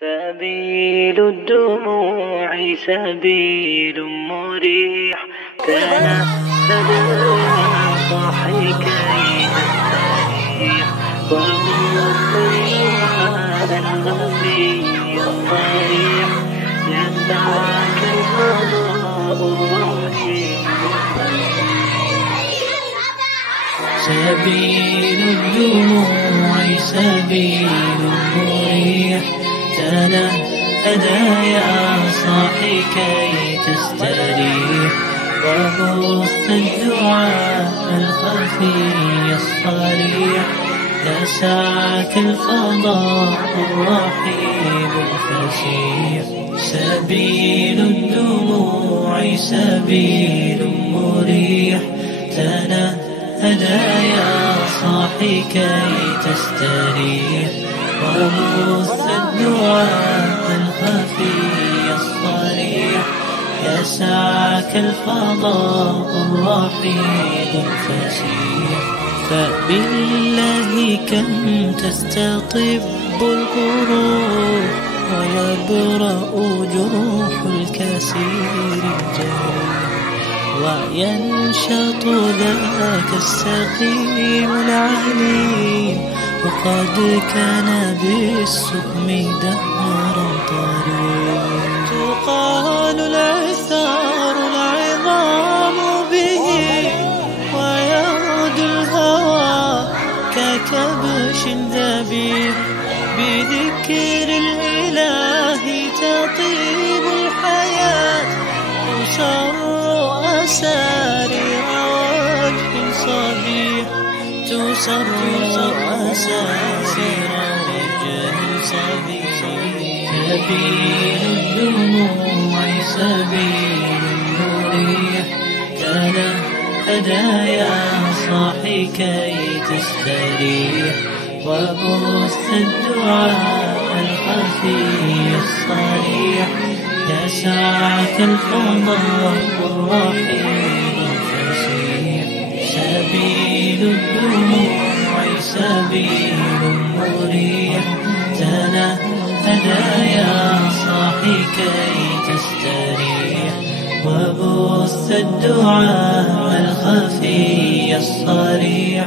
سبيل الدموع سبيل مريح، تنهد صاحي كي نستريح، والمصير الغفي الطريح، يسعك الفضاء الرحيم. سبيل الدموع سبيل مريح، تنهد يا صاحي كي تستريح، وبث الدعاء الخفي الصريح، يسعك الفضاء الرحيب الفسيح. سبيل الدموع سبيل مريح، تنهد يا صاحي كي تستريح، وبث الدعاء الخفي الصريح، يسعك الفضاء الرحيب الفسيح. فبالله كم تستطب القروح، ويبرأ جروح الكسير الجريح، وينشط ذاك السقيم العليم، وقد كان بالسقم دهرا طريق. تقال العثار العظام به، ويعود الهوى ككبش ذبيح، بذكر الإله تطيب الحياة، تسر أسارير وجه صبيح، تسر أسارير وجه صبيح. سبيل الدموع سبيل مريح، تنهد يا صاحي كي تستريح، وبث الدعاء الخفي الصريح، يسعك الفضاء الرحيم الفسيح. سبيل الدموع سبيل مريح، تنهد يا صاحي كي تستريح، وبث الدعاء الخفي الصريح،